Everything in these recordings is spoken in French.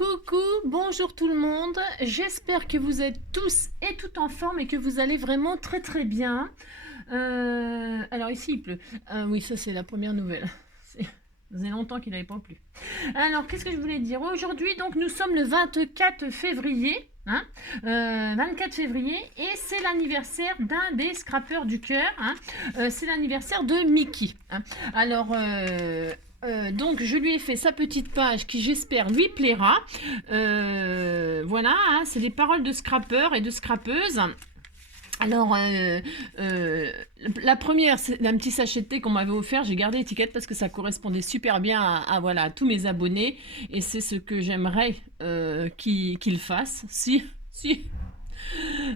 Coucou, bonjour tout le monde, j'espère que vous êtes tous et toutes en forme et que vous allez vraiment très très bien. Alors ici il pleut, oui ça c'est la première nouvelle, ça faisait longtemps qu'il n'avait pas plu. Alors qu'est-ce que je voulais dire aujourd'hui, donc nous sommes le 24 février, 24 février et c'est l'anniversaire d'un des scrappeurs du cœur, c'est l'anniversaire de Mickey. Alors donc je lui ai fait sa petite page qui j'espère lui plaira. Voilà, c'est des paroles de scrappeurs et de scrappeuses. Alors, la première, c'est un petit sachet de thé qu'on m'avait offert. J'ai gardé l'étiquette parce que ça correspondait super bien voilà, à tous mes abonnés. Et c'est ce que j'aimerais qu'ils fassent. Si.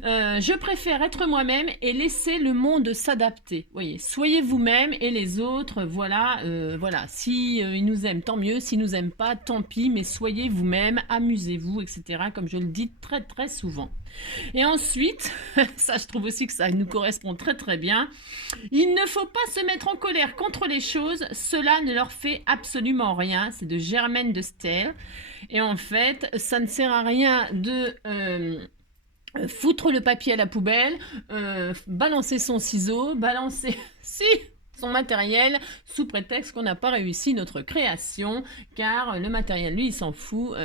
Je préfère être moi-même et laisser le monde s'adapter. Voyez, soyez vous-même et les autres, voilà. Si ils nous aiment, tant mieux. S'ils nous aiment pas, tant pis. Mais soyez vous-même, amusez-vous, etc. Comme je le dis très très souvent. Et ensuite, ça je trouve aussi que ça nous correspond très très bien. Il ne faut pas se mettre en colère contre les choses. Cela ne leur fait absolument rien. C'est de Germaine de Staël. Et en fait, ça ne sert à rien de foutre le papier à la poubelle, balancer son ciseau, balancer son matériel sous prétexte qu'on n'a pas réussi notre création, car le matériel, lui, il s'en fout.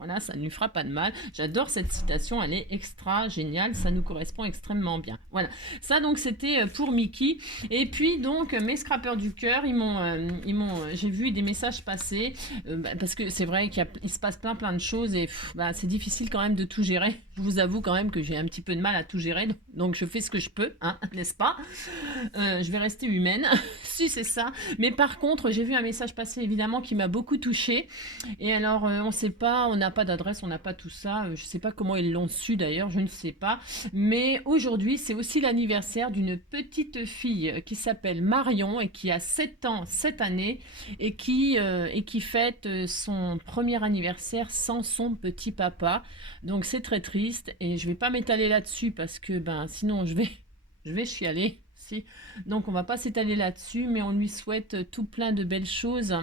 Voilà, ça ne lui fera pas de mal. J'adore cette citation, elle est extra géniale, ça nous correspond extrêmement bien. Voilà, ça donc c'était pour Mickey. Et puis donc mes scrappeurs du cœur, j'ai vu des messages passer, parce que c'est vrai qu'il se passe plein de choses et c'est difficile quand même de tout gérer. Je vous avoue quand même que j'ai un petit peu de mal à tout gérer, donc je fais ce que je peux, n'est-ce pas? Je vais rester humaine, si c'est ça. Mais par contre, j'ai vu un message passer évidemment qui m'a beaucoup touchée. Et alors, on ne sait pas, on n'a pas d'adresse, on n'a pas tout ça. Je ne sais pas comment ils l'ont su d'ailleurs, je ne sais pas. Mais aujourd'hui, c'est aussi l'anniversaire d'une petite fille qui s'appelle Marion et qui a 7 ans cette année et qui fête son premier anniversaire sans son petit papa. Donc c'est très triste et je ne vais pas m'étaler là-dessus parce que sinon je vais chialer. Si. Donc on va pas s'étaler là-dessus, mais on lui souhaite tout plein de belles choses.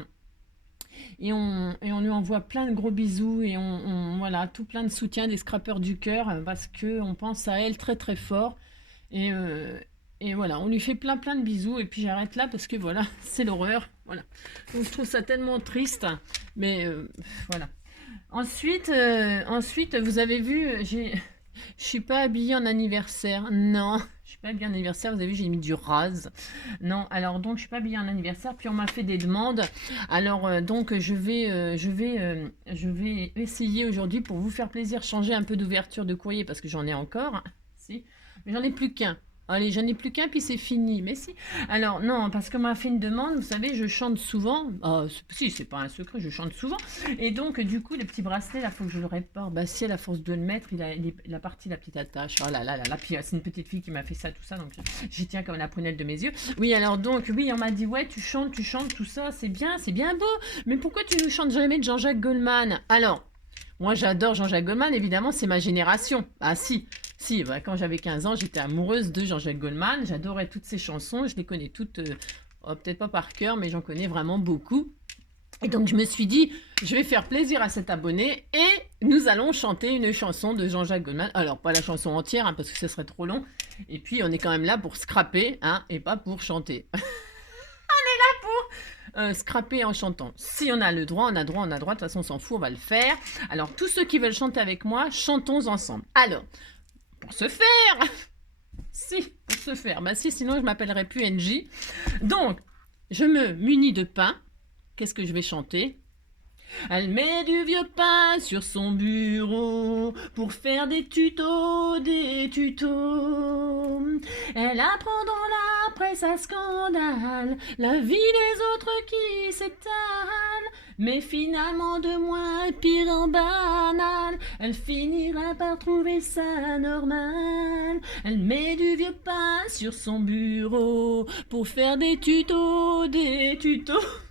Et on lui envoie plein de gros bisous et voilà, tout plein de soutien des scrappeurs du cœur parce qu'on pense à elle très très fort. Et voilà, on lui fait plein de bisous et puis j'arrête là parce que voilà, c'est l'horreur. Voilà. Donc je trouve ça tellement triste. Mais voilà. Ensuite, vous avez vu, je suis pas habillée en anniversaire. Non, je suis pas habillée en anniversaire. Vous avez vu, j'ai mis du rose. Non, alors donc je suis pas habillée en anniversaire. Puis on m'a fait des demandes. Alors donc je vais essayer aujourd'hui pour vous faire plaisir, changer un peu d'ouverture de courrier parce que j'en ai encore. Si, mais j'en ai plus qu'un. Allez, j'en ai plus qu'un, puis c'est fini. Mais si. Alors, non, parce qu'on m'a fait une demande, vous savez, je chante souvent. Si, c'est pas un secret, je chante souvent. Et donc, du coup, le petit bracelet, là, faut que je le répare. Si, à la force de le mettre, il a parti la petite attache. Oh là là, puis c'est une petite fille qui m'a fait ça, tout ça, donc j'y tiens comme la prunelle de mes yeux. Oui, alors donc, oui, on m'a dit, ouais, tu chantes, tout ça, c'est bien beau. Mais pourquoi tu nous chantes jamais de Jean-Jacques Goldman? Alors, moi, j'adore Jean-Jacques Goldman, évidemment, c'est ma génération. Ah si, quand j'avais 15 ans, j'étais amoureuse de Jean-Jacques Goldman. J'adorais toutes ses chansons, je les connais toutes, peut-être pas par cœur, mais j'en connais vraiment beaucoup. Et donc, je me suis dit, je vais faire plaisir à cet abonné et nous allons chanter une chanson de Jean-Jacques Goldman. Alors, pas la chanson entière, parce que ce serait trop long. Et puis, on est quand même là pour scraper, et pas pour chanter. Scraper en chantant. Si on a le droit, on a droit. De toute façon, on s'en fout, on va le faire. Alors, tous ceux qui veulent chanter avec moi, chantons ensemble. Alors, pour ce faire, sinon je m'appellerais plus NJ. Donc, je me munis de pain. Qu'est-ce que je vais chanter? Elle met du vieux pain sur son bureau pour faire des tutos. Elle apprend dans la presse à scandale la vie des autres qui s'étale. Mais finalement de moins pire en banal, elle finira par trouver ça normal. Elle met du vieux pain sur son bureau pour faire des tutos.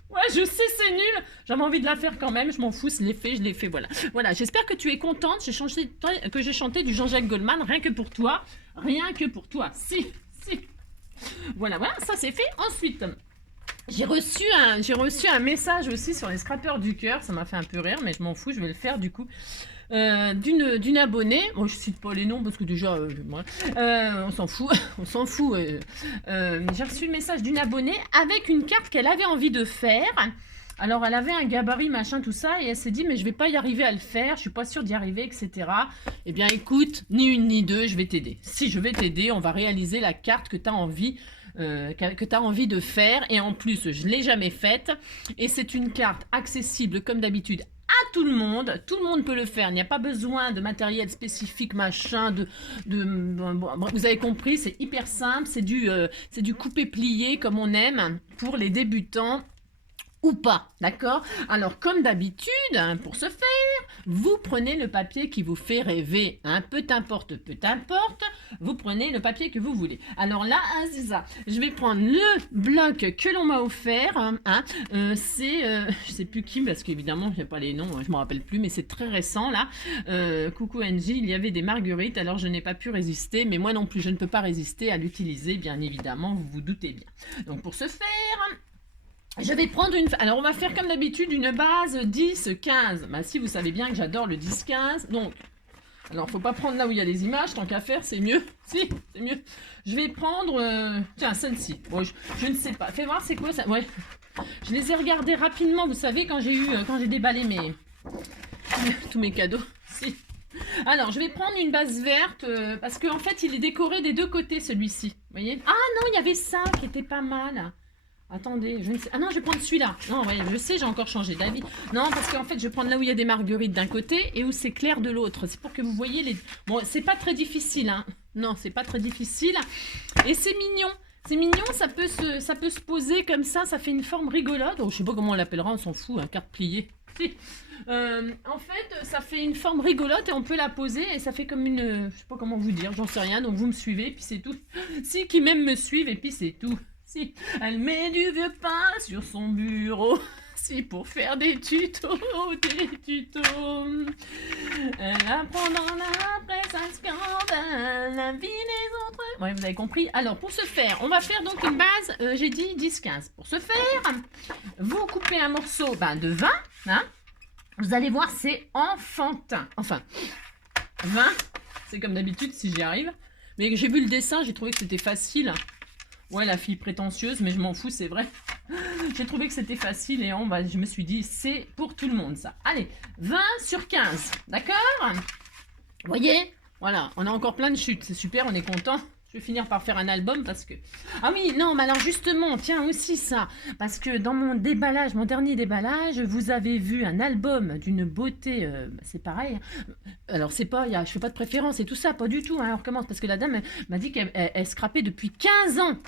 Ouais, je sais, c'est nul. J'avais envie de la faire quand même. Je m'en fous, je l'ai fait, voilà. Voilà, j'espère que tu es contente. J'ai chanté du Jean-Jacques Goldman, rien que pour toi. Si. Voilà, ça c'est fait. Ensuite, J'ai reçu un message aussi sur les scrappers du cœur, ça m'a fait un peu rire, mais je m'en fous, je vais le faire du coup. D'une abonnée, bon, je cite pas les noms parce que déjà, voilà. On s'en fout, on s'en fout. J'ai reçu le message d'une abonnée avec une carte qu'elle avait envie de faire. Alors, elle avait un gabarit, machin, tout ça, et elle s'est dit, mais je vais pas y arriver à le faire, je suis pas sûre d'y arriver, etc. Eh bien, écoute, ni une ni deux, je vais t'aider. Si je vais t'aider, on va réaliser la carte que tu as envie que tu as envie de faire, et en plus je ne l'ai jamais faite, et c'est une carte accessible comme d'habitude à tout le monde peut le faire, il n'y a pas besoin de matériel spécifique, machin, vous avez compris, c'est hyper simple, c'est du coupé-plié comme on aime pour les débutants ou pas, d'accord? Alors, comme d'habitude, hein, pour ce faire, vous prenez le papier qui vous fait rêver, hein, peu importe, vous prenez le papier que vous voulez. Alors là, hein, c'est ça, je vais prendre le bloc que l'on m'a offert, hein, je sais plus qui, parce qu'évidemment, je n'ai pas les noms, je ne me rappelle plus, mais c'est très récent, là. Coucou Angie, il y avait des marguerites, alors je n'ai pas pu résister, mais moi non plus, je ne peux pas résister à l'utiliser, bien évidemment, vous vous doutez bien. Donc, pour ce faire... je vais prendre une... alors, on va faire comme d'habitude une base 10-15. Bah, si, vous savez bien que j'adore le 10-15. Donc, alors, faut pas prendre là où il y a les images. Tant qu'à faire, c'est mieux. Si, c'est mieux. Je vais prendre... tiens, celle-ci. Bon, je ne sais pas. Fais voir, c'est quoi ça? Ouais. Je les ai regardés rapidement, vous savez, quand j'ai déballé tous mes cadeaux. Si. Alors, je vais prendre une base verte, parce qu'en fait, il est décoré des deux côtés, celui-ci. Vous voyez? Ah non, il y avait ça qui était pas mal. Attendez, je ne sais... ah non, je vais prendre celui-là. Non, ouais, je sais, j'ai encore changé d'avis. Non, parce qu'en fait, je vais prendre là où il y a des marguerites d'un côté et où c'est clair de l'autre. C'est pour que vous voyez les... bon, c'est pas très difficile, hein. Non, c'est pas très difficile. Et c'est mignon. C'est mignon, ça peut se poser comme ça fait une forme rigolote. Oh, je sais pas comment on l'appellera, on s'en fout, hein, carte pliée. Si. En fait, ça fait une forme rigolote et on peut la poser et ça fait comme une... je sais pas comment vous dire, j'en sais rien, donc vous me suivez, puis c'est tout. Si, qui même me suivent et puis c'est tout. Si, elle met du vieux pain sur son bureau. Si, pour faire des tutos. Elle apprend dans la presse un scandale, la vie des autres. Ouais, vous avez compris. Alors, pour ce faire, on va faire donc une base, j'ai dit 10-15. Pour ce faire, vous coupez un morceau de 20, hein. Vous allez voir, c'est enfantin. Enfin, 20, c'est comme d'habitude si j'y arrive. Mais j'ai vu le dessin, j'ai trouvé que c'était facile. Ouais, la fille prétentieuse, mais je m'en fous, c'est vrai. J'ai trouvé que c'était facile et je me suis dit, c'est pour tout le monde, ça. Allez, 20 sur 15, d'accord? Vous voyez? Voilà, on a encore plein de chutes, c'est super, on est content. Je vais finir par faire un album parce que... ah oui, non, mais alors justement, tiens aussi ça. Parce que dans mon déballage, mon dernier déballage, vous avez vu un album d'une beauté, c'est pareil. Alors c'est pas, je fais pas de préférence et tout ça, pas du tout. Hein, on recommence parce que la dame m'a dit qu'elle scrapait depuis 15 ans.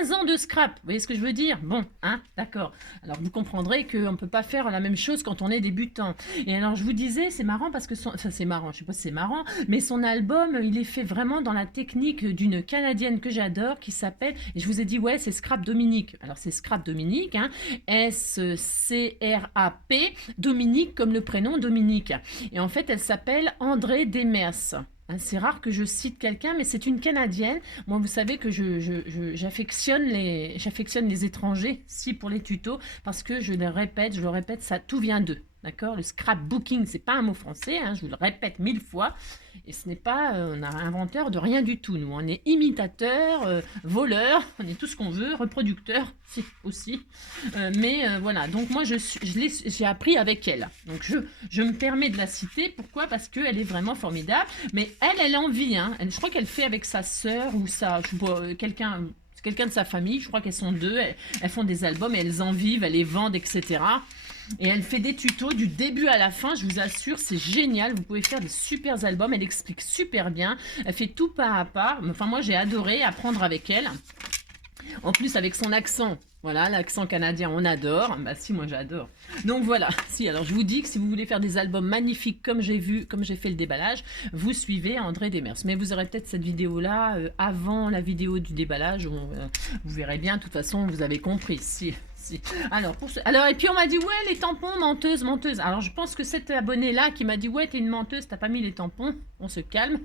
15 ans de scrap, vous voyez ce que je veux dire? Bon, hein, d'accord. Alors vous comprendrez qu'on ne peut pas faire la même chose quand on est débutant. Et alors je vous disais, c'est marrant parce que c'est marrant, je sais pas si c'est marrant, mais son album, il est fait vraiment dans la technique d'une Canadienne que j'adore qui s'appelle, et je vous ai dit, ouais, c'est Scrap Dominique. Alors c'est Scrap Dominique, hein, S-C-R-A-P, Dominique comme le prénom Dominique. Et en fait, elle s'appelle André Demers. C'est rare que je cite quelqu'un, mais c'est une Canadienne. Moi, vous savez que j'affectionne les étrangers, si pour les tutos, parce que je le répète, ça tout vient d'eux. D'accord? Le scrapbooking, c'est pas un mot français, hein, je vous le répète 1000 fois. Et ce n'est pas un inventeur de rien du tout. Nous, on est imitateur, voleur, on est tout ce qu'on veut, reproducteur aussi. Voilà, donc moi, j'ai appris avec elle. Donc je me permets de la citer. Pourquoi? Parce qu'elle est vraiment formidable. Mais elle en vit. Hein. Je crois qu'elle fait avec sa sœur ou quelqu'un de sa famille. Je crois qu'elles sont deux. Elles font des albums et elles en vivent, elles les vendent, etc. Et elle fait des tutos du début à la fin, je vous assure, c'est génial. Vous pouvez faire des super albums, elle explique super bien. Elle fait tout pas à pas. Enfin, moi, j'ai adoré apprendre avec elle. En plus, avec son accent. Voilà, l'accent canadien, on adore. Bah si, moi j'adore. Donc voilà, si, alors je vous dis que si vous voulez faire des albums magnifiques comme j'ai fait le déballage, vous suivez André Demers. Mais vous aurez peut-être cette vidéo-là avant la vidéo du déballage. Vous verrez bien, de toute façon, vous avez compris. Si. Alors, et puis on m'a dit, ouais, les tampons, menteuse. Alors je pense que cette abonnée-là qui m'a dit, ouais, t'es une menteuse, t'as pas mis les tampons. On se calme.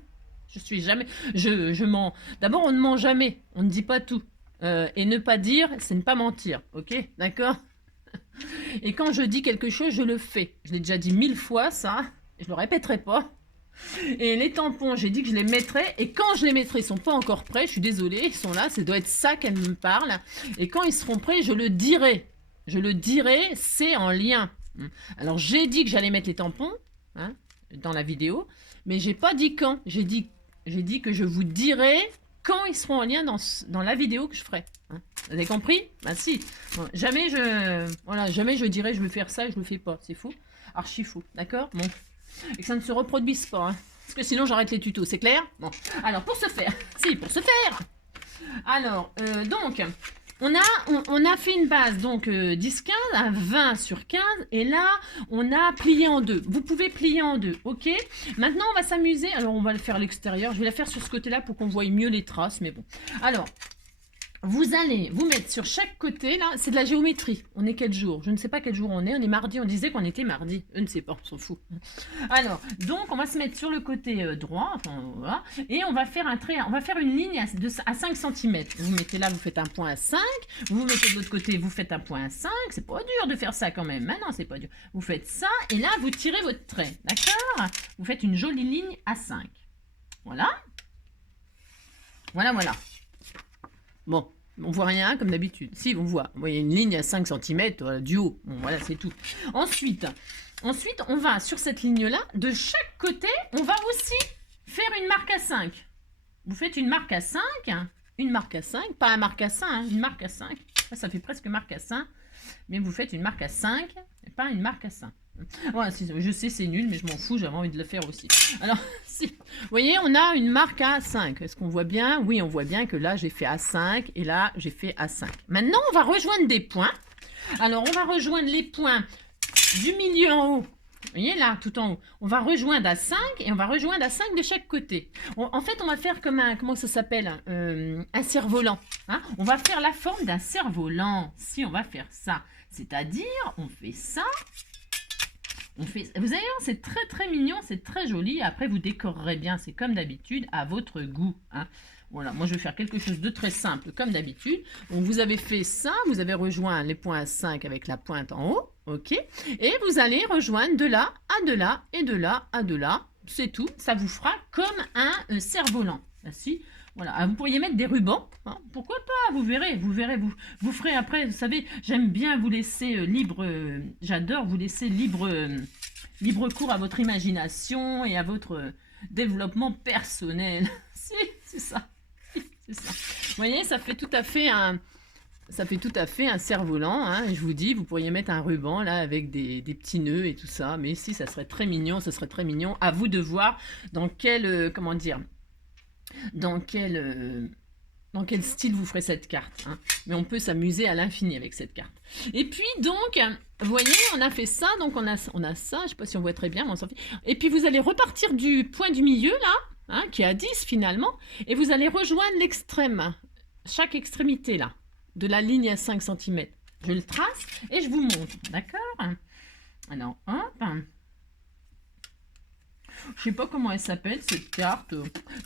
Je suis jamais... je mens. D'abord, on ne ment jamais. On ne dit pas tout. Et ne pas dire, c'est ne pas mentir, ok? D'accord? Et quand je dis quelque chose, je le fais. Je l'ai déjà dit 1000 fois, ça. Je le répéterai pas. Et les tampons, j'ai dit que je les mettrais. Et quand je les mettrai, ils sont pas encore prêts. Je suis désolée, ils sont là. Ça doit être ça qu'elle me parle. Et quand ils seront prêts, je le dirai. Je le dirai, c'est en lien. Alors, j'ai dit que j'allais mettre les tampons, hein, dans la vidéo. Mais j'ai pas dit quand. J'ai dit que je vous dirai quand ils seront en lien dans la vidéo que je ferai. Hein. Vous avez compris? Bah si. Bon, jamais je dirais je vais faire ça et je le fais pas. C'est fou. Archi fou. D'accord? Bon. Et que ça ne se reproduise pas. Hein. Parce que sinon j'arrête les tutos. C'est clair? Bon. Alors pour ce faire. Pour ce faire. Alors, donc, on a fait une base, donc 10-15 à 20 sur 15, et là, on a plié en deux. Vous pouvez plier en deux, ok? Maintenant, on va s'amuser. Alors, on va le faire à l'extérieur. Je vais la faire sur ce côté-là pour qu'on voie mieux les traces, mais bon. Alors, vous allez vous mettre sur chaque côté, là, c'est de la géométrie. On est quel jour? Je ne sais pas quel jour on est mardi, on disait qu'on était mardi. Je ne sais pas, on s'en fout. Alors, donc, on va se mettre sur le côté droit, enfin, voilà, et on va faire un trait, on va faire une ligne à 5 cm. Vous mettez là, vous faites un point à 5, vous mettez de l'autre côté, vous faites un point à 5, c'est pas dur de faire ça quand même, maintenant c'est pas dur. Vous faites ça, et là, vous tirez votre trait, d'accord? Vous faites une jolie ligne à 5. Voilà. Voilà, voilà. Bon, on voit rien comme d'habitude. Si, on voit. Vous voyez une ligne à 5 cm du haut. Bon, voilà, c'est tout. Ensuite, on va sur cette ligne-là. De chaque côté, on va aussi faire une marque à 5. Vous faites une marque à 5. Une marque à 5. Pas une marque à 5, hein, une marque à 5. Ça fait presque marque à 5. Mais vous faites une marque à 5 et pas une marque à 5. Ouais, je sais, c'est nul, mais je m'en fous, j'avais envie de le faire aussi. Alors, si, vous voyez, on a une marque à 5. Est-ce qu'on voit bien? Oui, on voit bien que là, j'ai fait à 5 et là, j'ai fait à 5. Maintenant, on va rejoindre des points. Alors, on va rejoindre les points du milieu en haut. Vous voyez, là, tout en haut. On va rejoindre à 5 et on va rejoindre à 5 de chaque côté. En fait, on va faire comme un, comment ça s'appelle? Un cerf-volant. Hein, on va faire la forme d'un cerf-volant. Si on va faire ça, c'est-à-dire, on fait ça. Vous allez voir, c'est très très mignon, c'est très joli. Après, vous décorerez bien, c'est comme d'habitude, à votre goût. Hein. Voilà, moi je vais faire quelque chose de très simple, comme d'habitude. Donc, vous avez fait ça, vous avez rejoint les points à 5 avec la pointe en haut, ok? Et vous allez rejoindre de là à de là, et de là à de là. C'est tout, ça vous fera comme un cerf-volant. Ainsi. Voilà, ah, vous pourriez mettre des rubans, hein, pourquoi pas, vous verrez, vous ferez après, vous savez, j'aime bien vous laisser libre, j'adore vous laisser libre cours à votre imagination et à votre développement personnel. Si, c'est ça, c'est ça. Vous voyez, ça fait tout à fait un cerf-volant, hein, je vous dis, vous pourriez mettre un ruban là avec des petits nœuds et tout ça, mais si, ça serait très mignon, à vous de voir dans quel, comment dire, dans quel style vous ferez cette carte. Hein. Mais on peut s'amuser à l'infini avec cette carte. Et puis donc, vous voyez, on a fait ça, donc on a ça, je ne sais pas si on voit très bien, mais on s'en fiche. Et puis vous allez repartir du point du milieu, là, hein, qui est à 10 finalement, et vous allez rejoindre l'extrême, chaque extrémité, là, de la ligne à 5 cm. Je le trace et je vous montre, d'accord? Alors, hop. Je sais pas comment elle s'appelle cette carte.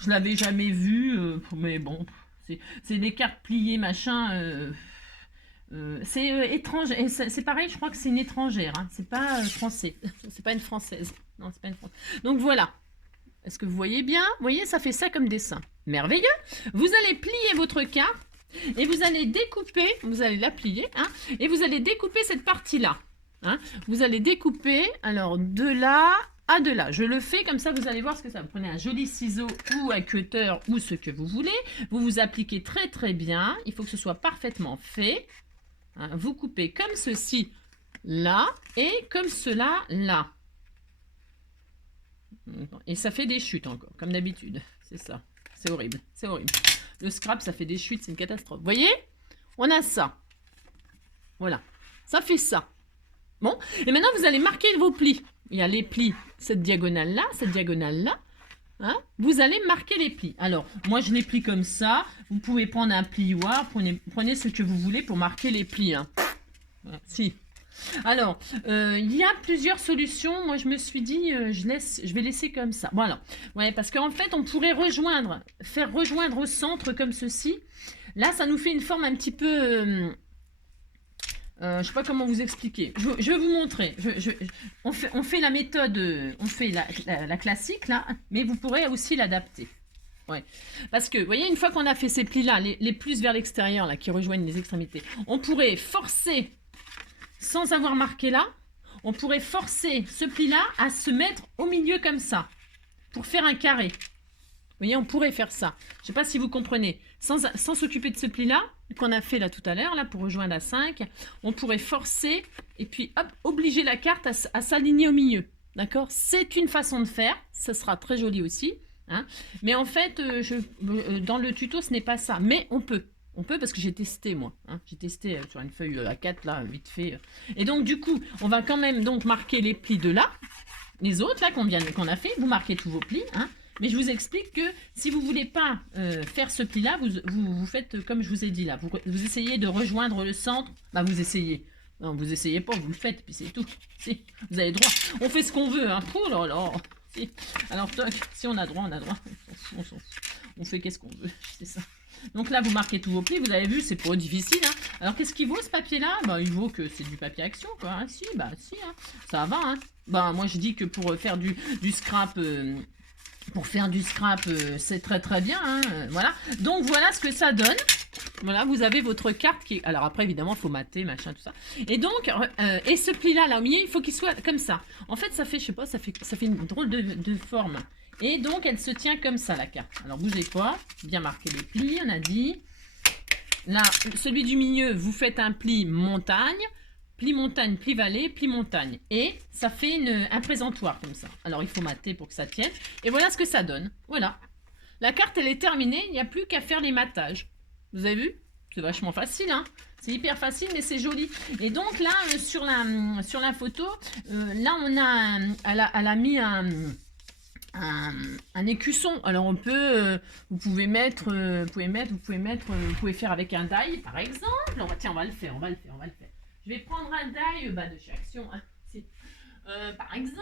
Je l'avais jamais vue, mais bon, c'est des cartes pliées machin. C'est étrange. C'est pareil, je crois que c'est une étrangère. Hein. C'est pas français. C'est pas une française. Non, c'est pas une française. Donc voilà. Est-ce que vous voyez bien? Vous voyez, ça fait ça comme dessin. Merveilleux. Vous allez plier votre carte et vous allez découper. Vous allez la plier, hein, et vous allez découper cette partie-là. Hein. Vous allez découper. Alors de là à de là. Je le fais comme ça, vous allez voir ce que ça. Vous prenez un joli ciseau ou un cutter ou ce que vous voulez. Vous vous appliquez très très bien. Il faut que ce soit parfaitement fait. Hein, vous coupez comme ceci là et comme cela là. Et ça fait des chutes encore, comme d'habitude. C'est ça. C'est horrible. C'est horrible. Le scrap, ça fait des chutes, c'est une catastrophe. Vous voyez? On a ça. Voilà. Ça fait ça. Bon. Et maintenant, vous allez marquer vos plis. Il y a les plis, cette diagonale-là, cette diagonale-là. Hein, vous allez marquer les plis. Alors, moi, je les plie comme ça. Vous pouvez prendre un plioir. Prenez ce que vous voulez pour marquer les plis. Hein. Voilà. Si. Alors, il y a plusieurs solutions. Moi, je me suis dit, je vais laisser comme ça. Voilà. Ouais, parce qu'en fait, on pourrait faire rejoindre au centre comme ceci, Là, ça nous fait une forme un petit peu... je sais pas comment vous expliquer. Je vais vous montrer. On fait la méthode, on fait la classique là, mais vous pourrez aussi l'adapter. Ouais. Parce que, vous voyez, une fois qu'on a fait ces plis-là, les plus vers l'extérieur, là, qui rejoignent les extrémités, on pourrait forcer, sans avoir marqué là, on pourrait forcer ce pli-là à se mettre au milieu comme ça, pour faire un carré. Vous voyez, on pourrait faire ça. Je ne sais pas si vous comprenez. Sans s'occuper de ce pli-là, qu'on a fait là tout à l'heure, là, pour rejoindre la 5, on pourrait forcer, et puis, hop, obliger la carte à s'aligner au milieu. D'accord? C'est une façon de faire. Ça sera très joli aussi. Hein, mais en fait, dans le tuto, ce n'est pas ça. Mais on peut. On peut parce que j'ai testé, moi. Hein. J'ai testé sur une feuille A4, là, vite fait. Et donc, du coup, on va quand même donc marquer les plis de là. Les autres, là, qu'on a fait. Vous marquez tous vos plis. Hein. Mais je vous explique que si vous ne voulez pas faire ce pli-là, vous faites comme je vous ai dit là. Vous essayez de rejoindre le centre. Bah, vous essayez. Non, vous essayez pas, vous le faites, puis c'est tout. Si, vous avez droit. On fait ce qu'on veut. Hein. Oh là là. Si. Alors, si on a droit, on a droit. On fait qu'est-ce qu'on veut. C'est ça. Donc là, vous marquez tous vos plis. Vous avez vu, c'est pas difficile. Hein. Alors, qu'est-ce qu'il vaut ce papier-là? Bah, il vaut que c'est du papier action, quoi. Hein. Si, bah, si. Hein. Ça va. Hein. Bah, moi, je dis que pour faire du scrap... c'est très très bien, hein, voilà. Donc voilà ce que ça donne. Voilà, vous avez votre carte qui est... Alors après, évidemment, il faut mater, machin, tout ça. Et donc, et ce pli-là, là, au milieu, il faut qu'il soit comme ça. En fait, ça fait, je sais pas, ça fait une drôle de forme. Et donc, elle se tient comme ça, la carte. Alors, bougez pas, bien marquer les plis, on a dit. Là, celui du milieu, vous faites un pli montagne. Pli montagne, pli vallée, pli montagne. Et ça fait un présentoir comme ça. Alors, il faut mater pour que ça tienne. Et voilà ce que ça donne. Voilà. La carte, elle est terminée. Il n'y a plus qu'à faire les matages. Vous avez vu? C'est vachement facile, hein. C'est hyper facile, mais c'est joli. Et donc, là, sur la photo, là, on a... Elle a mis un écusson. Alors, on peut... vous pouvez faire avec un die, par exemple. Tiens, on va le faire. Je vais prendre un die de chez Action. Hein. Par exemple,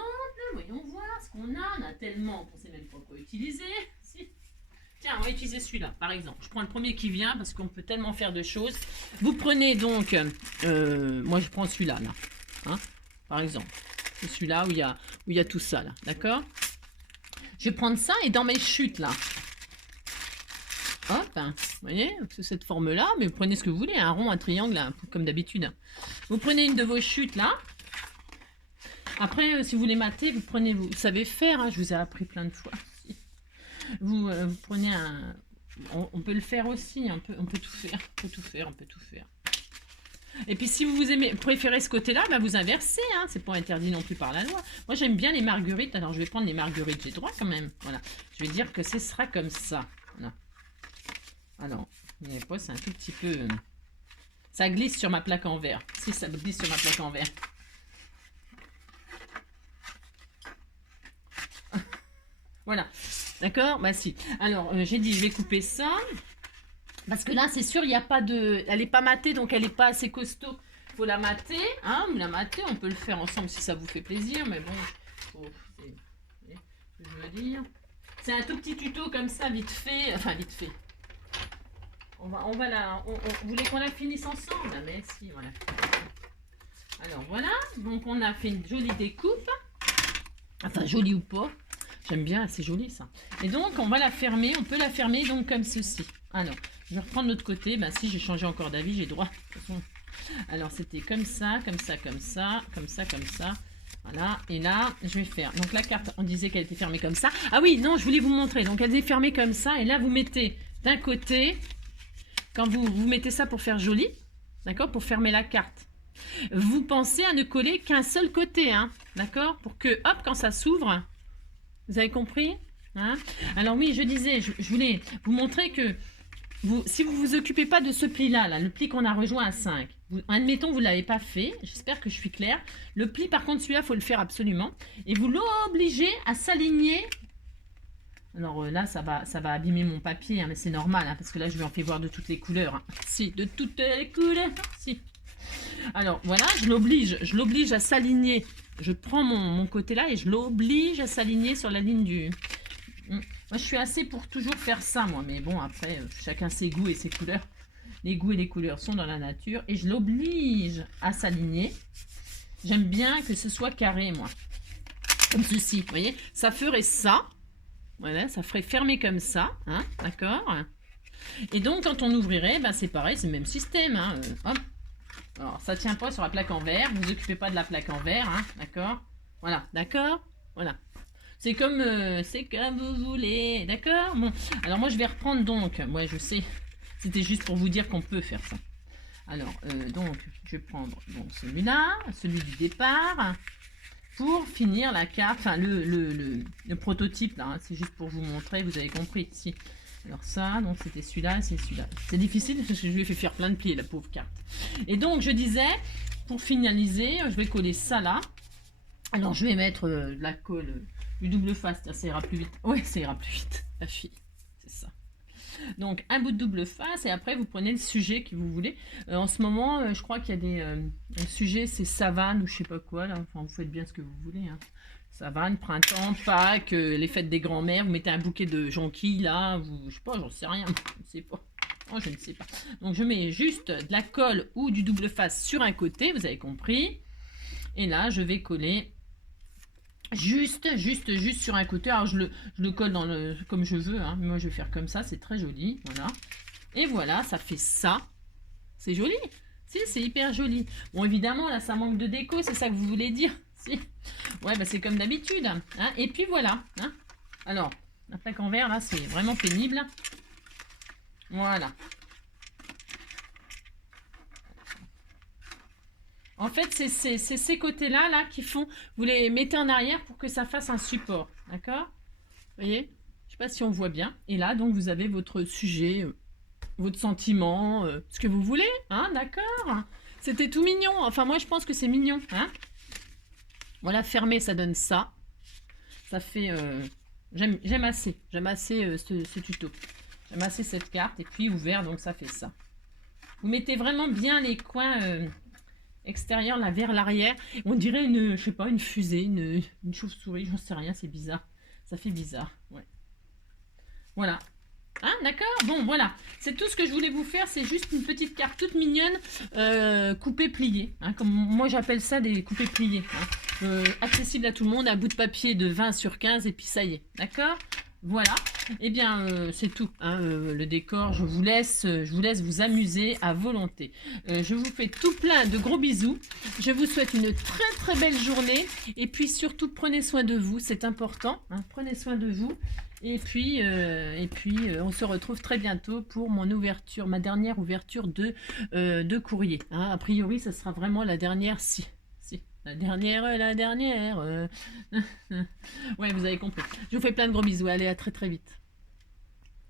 voyons voir ce qu'on a. On a tellement qu'on ne sait même pas quoi utiliser. Si. Tiens, on va utiliser celui-là, par exemple. Je prends le premier qui vient parce qu'on peut tellement faire de choses. Vous prenez donc... moi, je prends celui-là, là. Hein, par exemple. C'est celui-là où il y a tout ça, là. D'accord? Je vais prendre ça et dans mes chutes, là. Hop, hein, vous voyez, c'est cette forme-là, mais vous prenez ce que vous voulez, un rond, un triangle, hein, comme d'habitude. Vous prenez une de vos chutes, là. Après, si vous les matez, vous prenez, vous savez faire, hein, je vous ai appris plein de fois. Vous prenez un... On peut le faire aussi, on peut tout faire, Et puis, si vous préférez ce côté-là, bah, vous inversez, hein, c'est pas interdit non plus par la loi. Moi, j'aime bien les marguerites, alors je vais prendre les marguerites, j'ai droit quand même, voilà. Je vais dire que ce sera comme ça, voilà. Alors, vous voyez pas, c'est un tout petit peu... Ça glisse sur ma plaque en verre. Si, ça glisse sur ma plaque en verre. Voilà. D'accord? Bah si. Alors, j'ai dit, je vais couper ça. Parce que là, c'est sûr, il n'y a pas de... Elle n'est pas matée, donc elle n'est pas assez costaud. Il faut la mater. Hein, vous la matez, on peut le faire ensemble si ça vous fait plaisir. Mais bon, c'est ce que je veux dire. C'est un tout petit tuto comme ça, vite fait. Enfin, vite fait. Vous voulez qu'on la finisse ensemble? Mais si, voilà. Alors voilà, donc on a fait une jolie découpe. Enfin, jolie ou pas. J'aime bien, c'est joli ça. Et donc, on va la fermer, on peut la fermer donc comme ceci. Alors, je vais reprendre l'autre côté. Ben si, j'ai changé encore d'avis, j'ai droit. De toute façon. Alors, c'était comme ça, comme ça, comme ça, comme ça, comme ça. Voilà, et là, je vais faire. Donc, la carte, on disait qu'elle était fermée comme ça. Ah oui, non, je voulais vous montrer. Donc, elle est fermée comme ça. Et là, vous mettez d'un côté... Quand vous mettez ça pour faire joli, d'accord, pour fermer la carte, vous pensez à ne coller qu'un seul côté, hein, d'accord, pour que, hop, quand ça s'ouvre, vous avez compris, hein? Alors oui, je disais, je voulais vous montrer que si vous ne vous occupez pas de ce pli-là, là, le pli qu'on a rejoint à 5, admettons, vous ne l'avez pas fait, j'espère que je suis claire, le pli, par contre, celui-là, il faut le faire absolument, et vous l'obligez à s'aligner. Alors là, ça va abîmer mon papier, hein, mais c'est normal, hein, parce que là, je vais en faire voir de toutes les couleurs. Hein. Si, de toutes les couleurs, si. Alors, voilà, je l'oblige à s'aligner. Je prends mon côté là et je l'oblige à s'aligner sur la ligne du... Moi, je suis assez pour toujours faire ça, moi. Mais bon, après, chacun ses goûts et ses couleurs. Les goûts et les couleurs sont dans la nature et je l'oblige à s'aligner. J'aime bien que ce soit carré, moi. Comme ceci, vous voyez. Ça ferait ça. Voilà, ça ferait fermer comme ça, hein, d'accord. Et donc, quand on ouvrirait, ben, c'est pareil, c'est le même système, hein, hop. Alors, ça tient pas sur la plaque en verre. Vous occupez pas de la plaque en verre, hein, d'accord. Voilà, d'accord. Voilà. C'est comme vous voulez, d'accord. Bon, alors moi, je vais reprendre donc. Moi, je sais. C'était juste pour vous dire qu'on peut faire ça. Alors, donc, je vais prendre celui-là, celui du départ, pour finir la carte, enfin, le prototype, là, hein, c'est juste pour vous montrer, vous avez compris, si. Alors ça, donc c'était celui-là, c'est celui-là. C'est difficile parce que je lui ai fait faire plein de plis, la pauvre carte. Et donc, je disais, pour finaliser, je vais coller ça là. Alors, je vais mettre la colle du double face, ça ira plus vite. Ouais, ça ira plus vite, la fille, c'est ça. Donc un bout de double face et après vous prenez le sujet que vous voulez. En ce moment, je crois qu'il y a des sujets, c'est savane ou je sais pas quoi là. Enfin, vous faites bien ce que vous voulez. Hein. Savane, printemps, Pâques, les fêtes des grands-mères. Vous mettez un bouquet de jonquilles là. Je sais pas, j'en sais rien. Je ne sais pas. Oh, je ne sais pas. Donc je mets juste de la colle ou du double face sur un côté. Vous avez compris. Et là, je vais coller. Juste sur un côté. Alors, je le colle comme je veux. Hein. Moi, je vais faire comme ça. C'est très joli. Voilà. Et voilà, ça fait ça. C'est joli. Si, c'est hyper joli. Bon, évidemment, là, ça manque de déco. C'est ça que vous voulez dire. Si. Ouais, bah, c'est comme d'habitude. Hein. Et puis, voilà. Hein. Alors, la plaque en verre, là, c'est vraiment pénible. Voilà. En fait, c'est ces côtés-là là, qui font... Vous les mettez en arrière pour que ça fasse un support. D'accord? Vous voyez? Je ne sais pas si on voit bien. Et là, donc, vous avez votre sujet, votre sentiment, ce que vous voulez. Hein? D'accord? C'était tout mignon. Enfin, moi, je pense que c'est mignon. Hein? Voilà, fermé, ça donne ça. Ça fait... J'aime assez. J'aime assez ce tuto. J'aime assez cette carte. Et puis, ouvert, donc ça fait ça. Vous mettez vraiment bien les coins... extérieur là vers l'arrière, on dirait une, je sais pas, une fusée, une chauve-souris, j'en sais rien, c'est bizarre, ça fait bizarre, ouais. Voilà, hein, d'accord. Bon, voilà, c'est tout ce que je voulais vous faire, c'est juste une petite carte toute mignonne, coupée pliée, hein, comme moi j'appelle ça des coupées pliées, hein. Accessible à tout le monde, un bout de papier de 20/15 et puis ça y est, d'accord. Voilà, et bien c'est tout, hein, le décor, je vous laisse vous amuser à volonté. Je vous fais tout plein de gros bisous, je vous souhaite une très très belle journée, et puis surtout prenez soin de vous, c'est important, hein, prenez soin de vous, et puis on se retrouve très bientôt pour mon ouverture, ma dernière ouverture de courrier. Hein. A priori, ça sera vraiment la dernière, si. La dernière. Ouais, vous avez compris. Je vous fais plein de gros bisous. Allez, à très très vite.